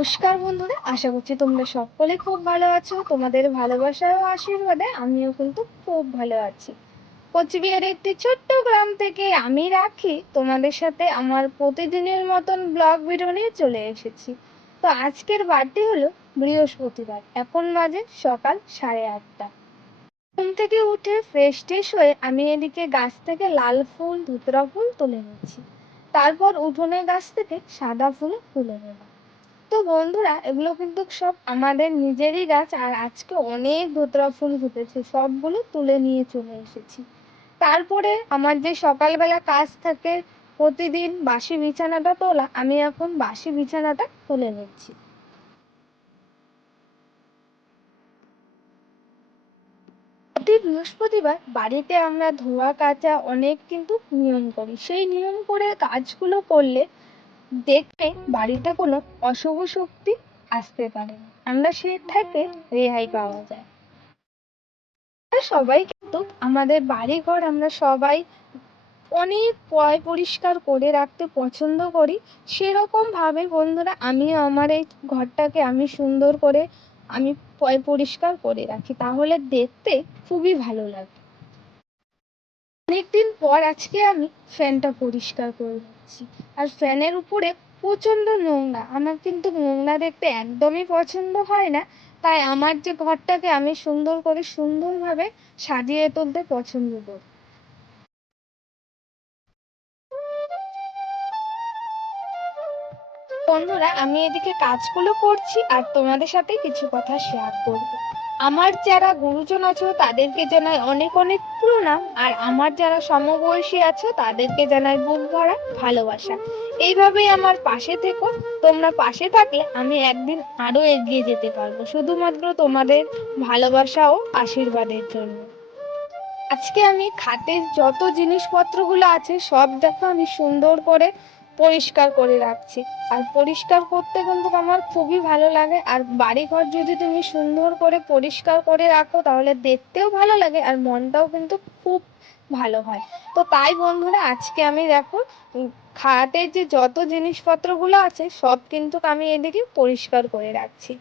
নমস্কার বন্ধুরা, আশা করছি তোমরা সকলে খুব ভালো আছো। তোমাদের ভালোবাসা ও আশীর্বাদে আমিও কিন্তু খুব ভালো আছি। কোচবিহারের একটি ছোট্ট গ্রাম থেকে আমি রাখি, তোমাদের সাথে আমার প্রতিদিনের মতন ব্লগ ভিডিও নিয়ে চলে এসেছি। তো আজকের বারটি হলো বৃহস্পতিবার, এখন বাজে সকাল সাড়ে আটটা। ঘুম থেকে উঠে ফ্রেশ ট্রেশ হয়ে আমি এদিকে গাছ থেকে লাল ফুল, ধুতরা ফুল তুলে নিচ্ছি। তারপর উঠোনের গাছ থেকে সাদা ফুল তুলে নেব। তো বন্ধুরা, এগুলো কিন্তু সব আমাদের নিজেরই গাছ আর আজকে অনেক ধুতরা ফুল ফুটেছে, সবগুলো তুলে নিয়ে চলে এসেছি। তারপরে আমার যে সকালবেলা কাজ থাকে, প্রতিদিন বাসি বিছানাটা তোলা, আমি এখন বাসি বিছানাটা তুলে নিচ্ছি। প্রতি বৃহস্পতিবার বাড়িতে আমরা ধোয়া কাচা অনেক কিন্তু নিয়ম করি। সেই নিয়ম করে কাজগুলো করলে দেখবে বাড়িতে কোনো অশুভ শক্তি আসতে পারে না। আমরা সে থেকে রেহাই পাওয়া যায়। সবাই কিন্তু আমাদের বাড়ি ঘর আমরা সবাই অনেক পয় পরিষ্কার করে রাখতে পছন্দ করি। সেরকম ভাবে বন্ধুরা আমিও আমার এই ঘরটাকে আমি সুন্দর করে আমি পয় পরিষ্কার করে রাখি। তাহলে দেখতে খুবই ভালো লাগে। অনেকদিন পর আজকে আমি ফ্যানটা পরিষ্কার করে দিচ্ছি আর ফ্যানের উপরে প্রচণ্ড নোংরা। আমার কিন্তু নোংরা দেখতে একদমই পছন্দ হয় না। তাই আমার যে ঘরটাকে আমি সুন্দর করে সুন্দরভাবে সাজিয়ে তুলতে পছন্দ করি। বন্ধুরা, আমি এদিকে কাজগুলো করছি আর তোমাদের সাথে কিছু কথা শেয়ার করব। আমার যারা গুরুজন আছো, তাদেরকে জানাই অনেক অনেক প্রণাম। আর আমার যারা সমবয়সী আছো, তাদেরকে জানাই বুক ভরা ভালোবাসা। এইভাবেই আমার পাশে থেকো। তোমরা পাশে থাকলে আমি একদিন আরও এগিয়ে যেতে পারব। শুধুমাত্র তোমাদের ভালোবাসা ও আশীর্বাদের জন্য। আজকে আমি খাটের যত জিনিসপত্রগুলো আছে, সব দেখো আমি সুন্দর করে পরিষ্কার করে রাখছি। আর পরিষ্কার করতে কিন্তু আমার খুবই ভালো লাগে। আর বাড়িঘর যদি তুমি সুন্দর করে পরিষ্কার করে রাখো, তাহলে দেখতেও ভালো লাগে আর মনটাও কিন্তু খুব ভালো হয়। তো তাই বন্ধুরা, আজকে আমি দেখো খাটের যে যত জিনিসপত্রগুলো আছে, সব কিন্তু আমি এদিকে পরিষ্কার করে রাখছি।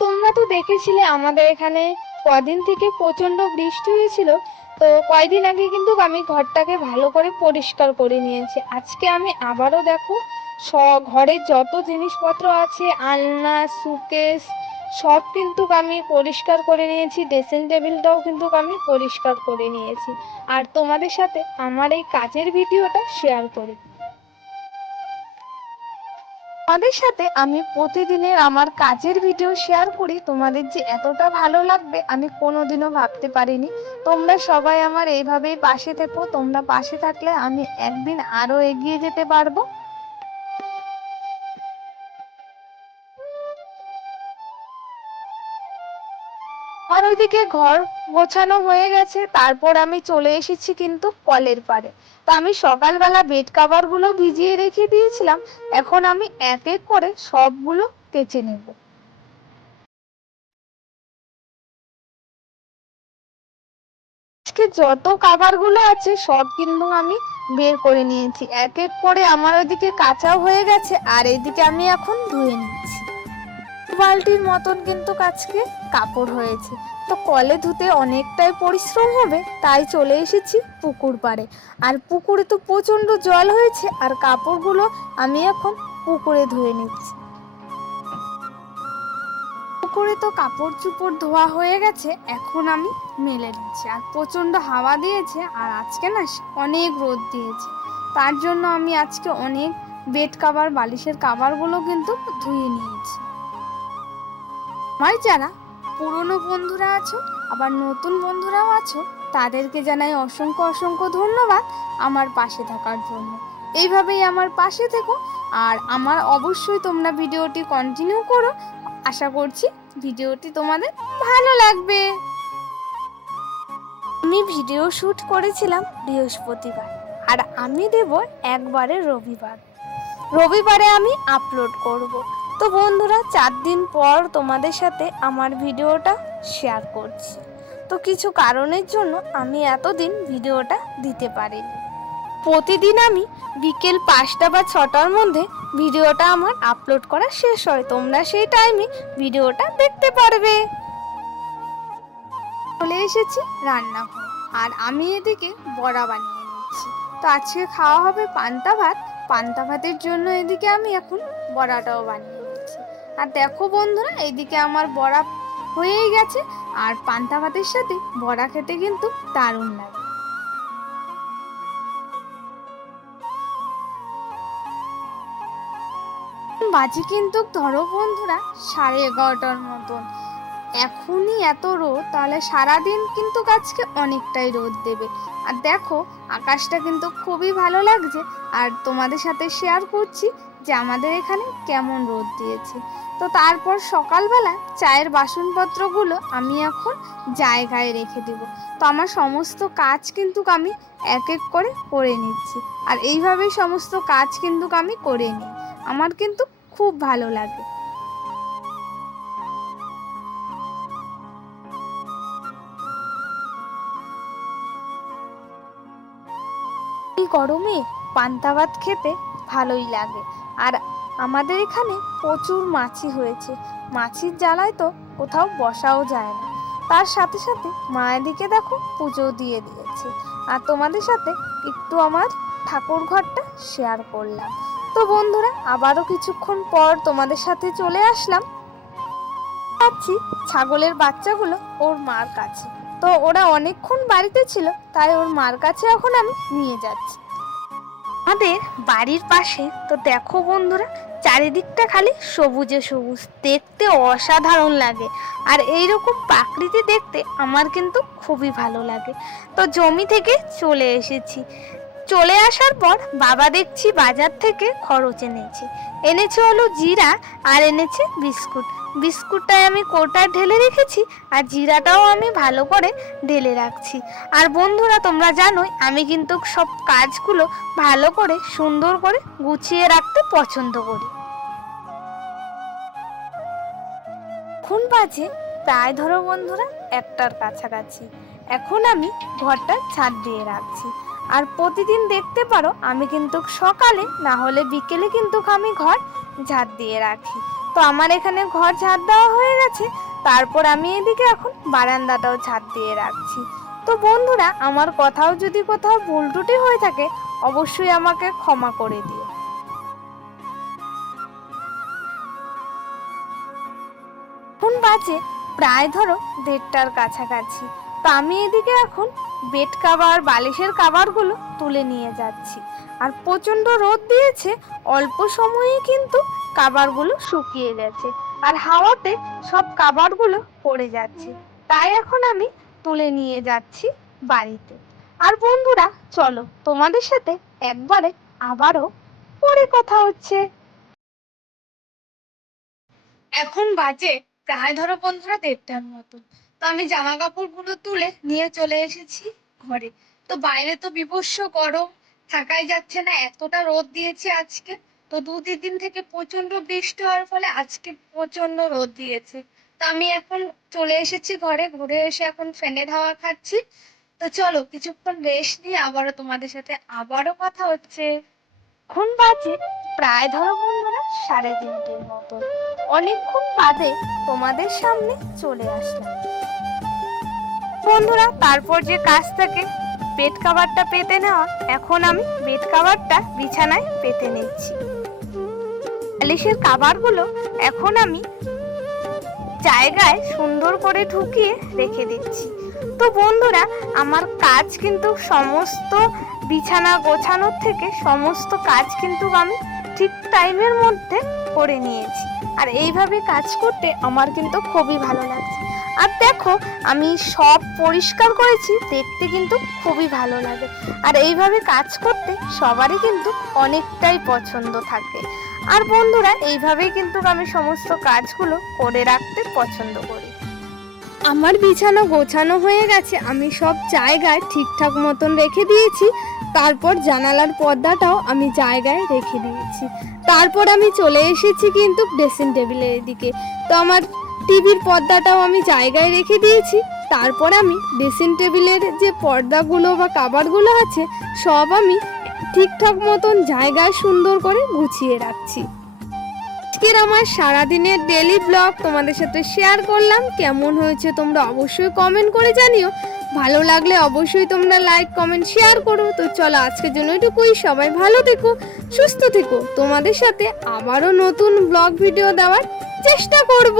তোমরা তো দেখেছিলে আমাদের এখানে কদিন থেকে প্রচণ্ড বৃষ্টি হয়েছিল। তো কয়দিন আগে কিন্তু আমি ঘরটাকে ভালো করে পরিষ্কার করে নিয়েছি। আজকে আমি আবারও দেখো, স ঘরের যত জিনিসপত্র আছে, আলনা, সুকেস, সব কিন্তু আমি পরিষ্কার করে নিয়েছি। ড্রেসিং টেবিলটাও কিন্তু আমি পরিষ্কার করে নিয়েছি। আর তোমাদের সাথে আমার এই কাজের ভিডিওটা শেয়ার করি। তোমাদের সাথে আমি প্রতিদিনের আমার কাজের ভিডিও শেয়ার করি। তোমাদের যে এতটা ভালো লাগবে, আমি কোনোদিনও ভাবতে পারিনি। তোমরা সবাই আমার এইভাবেই পাশে থেকো। তোমরা পাশে থাকলে আমি একদিন আরও এগিয়ে যেতে পারব। আর ওইদিকে ঘর গোছানো হয়ে গেছে, তারপর আমি চলে এসেছি কিন্তু কলের পাড়ে। তা আমি সকালবেলা বেড কাভারগুলো ভিজিয়ে রেখে দিয়েছিলাম, এখন আমি এক এক করে সবগুলো কেচে নেব। আজকে যত কাভারগুলো আছে, সব কিন্তু আমি বের করে নিয়েছি। এক এক করে আমার ওইদিকে কাঁচাও হয়ে গেছে, আর এইদিকে আমি এখন ধুয়ে নিচ্ছি বালতির মতন কিন্তু আজকে কাপড় হয়েছে। তো কলে ধুতে অনেকটাই পরিশ্রম হবে, তাই চলে এসেছি পুকুর পাড়ে। আর পুকুরে তো প্রচণ্ড জল হয়েছে, আর কাপড়গুলো আমি এখন পুকুরে ধুয়ে নিচ্ছি। পুকুরে তো কাপড় চুপড় ধোয়া হয়ে গেছে, এখন আমি মেলে নিচ্ছি। আর প্রচণ্ড হাওয়া দিয়েছে, আর আজকে না অনেক রোদ দিয়েছে। তার জন্য আমি আজকে অনেক বেড কাভার, বালিশের কাভারগুলো কিন্তু ধুয়ে নিয়েছি। আমার যারা পুরনো বন্ধুরা আছো, আবার নতুন বন্ধুরাও আছো, তাদেরকে জানাই অসংখ্য অসংখ্য ধন্যবাদ আমার পাশে থাকার জন্য। এইভাবেই আমার পাশে থেকো, আর আমার অবশ্যই তোমরা ভিডিওটি কন্টিনিউ করো। আশা করছি ভিডিওটি তোমাদের ভালো লাগবে। আমি ভিডিও শ্যুট করেছিলাম বৃহস্পতিবার, আর আমি দেব একবারে রবিবার। রবিবারে আমি আপলোড করব। তো বন্ধুরা, চার দিন পর তোমাদের সাথে আমার ভিডিওটা শেয়ার করছি। তো কিছু কারণের জন্য আমি এতদিন ভিডিওটা দিতে পারিনি। প্রতিদিন আমি বিকেল পাঁচটা বা ছটার মধ্যে ভিডিওটা আমার আপলোড করা শেষ হয়। তোমরা সেই টাইমে ভিডিওটা দেখতে পারবে। চলে এসেছি রান্নাঘর আর আমি এদিকে বড়া বানিয়ে নিচ্ছি। তো আজকে খাওয়া হবে পান্তা ভাত। পান্তা ভাতের জন্য এদিকে আমি এখন বড়াটাও বানিয়ে আর দেখো বন্ধুরা, এইদিকে আমার বড়া হয়েই গেছে, আর পান্তা ভাতের সাথে বড়া খেতে কিন্তু দারুণ লাগে। বাজি কিন্তু ধরো বন্ধুরা, সাড়ে এগারোটার মতন। এখনই এত রোদ, তাহলে সারাদিন কিন্তু গাছকে অনেকটাই রোদ দেবে। আর দেখো, আকাশটা কিন্তু খুবই ভালো লাগছে, আর তোমাদের সাথে শেয়ার করছি যে আমাদের এখানে কেমন রোদ দিয়েছে। তো তারপর সকালবেলা চায়ের বাসনপত্রগুলো আমি এখন জায়গায় রেখে দেব। তো আমার সমস্ত কাজ কিন্তু আমি এক এক করে করে নিচ্ছি। আর এইভাবেই সমস্ত কাজ কিন্তু আমি করে নিই। আমার কিন্তু খুব ভালো লাগে। গরমে পান্তা ভাত খেতে ভালোই লাগে। আর আমাদের এখানে প্রচুর মাছি হয়েছে। মাছির জ্বালায় তো কোথাও বসাও যায় না। তার সাথে সাথে মায়ের দিকে দেখো পুজো দিয়ে দিয়েছে। আর তোমাদের সাথে একটু আমার ঠাকুর ঘরটা শেয়ার করলাম। তো বন্ধুরা, আবারও কিছুক্ষণ পর তোমাদের সাথে চলে আসলাম। যাচ্ছি ছাগলের বাচ্চাগুলো ওর মার কাছে। তো ওরা অনেকক্ষণ বাড়িতে ছিল, তাই ওর মার কাছে এখন আমি নিয়ে যাচ্ছি। আমাদের বাড়ির পাশে তো দেখো বন্ধুরা, চারিদিকটা খালি সবুজে সবুজ। দেখতে অসাধারণ লাগে। আর এই রকম প্রাকৃতি দেখতে আমার কিন্তু খুবই ভালো লাগে। তো জমি থেকে চলে এসেছি। চলে আসার পর বাবা দেখছি বাজার থেকে খরচ এনেছে। এনেছে হলো জিরা আর এনেছে বিস্কুট। বিস্কুটটায় আমি কোটা ঢেলে রেখেছি আর জিরাটাও আমি ভালো করে ঢেলে রাখছি। আর বন্ধুরা, তোমরা জানোই, আমি কিন্তু সব কাজগুলো ভালো করে, সুন্দর করে গুছিয়ে রাখতে পছন্দ করি। এখন বাজে প্রায় ধরো বন্ধুরা, একটার কাছাকাছি। এখন আমি ঘরটা ছাদ দিয়ে রাখছি। আর প্রতিদিন দেখতে পারো, আমি কিন্তু সকালে, না হলে বিকেলে কিন্তু আমি ঘর ঝাড় দিয়ে রাখি। তো আমার এখানে ঘর ঝাড় দেওয়া হয়ে গেছে। তারপর আমি এদিকে এখন বারান্দাটাও ঝাড় দিয়ে রাখছি। তো বন্ধুরা, আমার কথাও যদি কোথাও ভুল হয়ে থাকে, অবশ্যই আমাকে ক্ষমা করে দিও। এখন বাজে প্রায় ধরো দেড়টার কাছাকাছি। তো আমি এদিকে এখন বেড কাভার, বালিশের কাভারগুলো তুলে নিয়ে যাচ্ছি। আর প্রচণ্ড রোদ দিয়েছে, অল্প সময়ে কিন্তু কাবারগুলো শুকিয়ে গেছে আর হাওয়াতে সব কাবারগুলো পড়ে যাচ্ছে। তাই এখন আমি তুলে নিয়ে যাচ্ছি বাড়িতে। আর বন্ধুরা, চলো তোমাদের সাথে একবারে আবারও পরে কথা হচ্ছে। এখন বাজে প্রায় ধরো বন্ধুরা দেড়টার মতো। তো আমি জামা কাপড়গুলো তুলে নিয়ে চলে এসেছি ঘরে। তো বাইরে তো বিভৎস গরম থাকাই যাচ্ছে না, এতটা রোদ দিয়েছে আজকে। তো দু দিন থেকে প্রচণ্ড বৃষ্টি হওয়ার ফলে আজকে প্রচণ্ড রোদ দিয়েছে। তো আমি এখন চলে এসেছি ঘরে, ঘুরে এসে এখন ফ্যানের হাওয়া খাচ্ছি। তো চলো কিছুক্ষণ রেস্ট নিয়ে আবারও তোমাদের সাথে আবারও কথা হচ্ছে। এখন বাজে প্রায় ধরো বন্ধুরা সাড়ে তিনটের মতো অনেকক্ষণ বাদে তোমাদের সামনে চলে আসলাম। বন্ধুরা, তারপর যে কাজ থাকে বেড কাভারটা পেতে নেওয়া, এখন আমি বেড কাভারটা বিছানায় পেতে নিচ্ছি। বালিশের কাভারগুলো এখন আমি জায়গায় সুন্দর করে ঢুকিয়ে রেখে দিচ্ছি। তো বন্ধুরা, আমার কাজ কিন্তু সমস্ত বিছানা গোছানোর থেকে সমস্ত কাজ কিন্তু আমি ঠিক টাইমের মধ্যে করে নিয়েছি। আর এইভাবে কাজ করতে আমার কিন্তু খুবই ভালো লাগছে। আর দেখো, আমি সব পরিষ্কার করেছি, দেখতে কিন্তু খুবই ভালো লাগে। আর এইভাবে কাজ করতে সবারই কিন্তু অনেকটাই পছন্দ থাকে। আর বন্ধুরা, এইভাবেই কিন্তু আমি সমস্ত কাজগুলো করে রাখতে পছন্দ করি। আমার বিছানা গোছানো হয়ে গেছে, আমি সব জায়গায় ঠিকঠাক মতন রেখে দিয়েছি। তারপর জানালার পর্দাটাও আমি জায়গায় রেখে দিয়েছি। তারপর আমি চলে এসেছি কিন্তু ড্রেসিং টেবিলের দিকে। তো আমার টিভির পর্দাটাও আমি জায়গায় রেখে দিয়েছি। তারপর আমি ড্রেসিং টেবিলের যে পর্দাগুলো বা কাবারগুলো আছে, সব আমি ঠিকঠাক মতন জায়গায় সুন্দর করে গুছিয়ে রাখছি। আজকের আমার সারাদিনের ডেলি ব্লগ তোমাদের সাথে শেয়ার করলাম। কেমন হয়েছে তোমরা অবশ্যই কমেন্ট করে জানিও। ভালো লাগলে অবশ্যই তোমরা লাইক কমেন্ট শেয়ার করো। তো চলো আজকের জন্য এটুকুই। সবাই ভালো থেকো, সুস্থ থেকো। তোমাদের সাথে আবারও নতুন ব্লগ ভিডিও দেওয়ার চেষ্টা করব।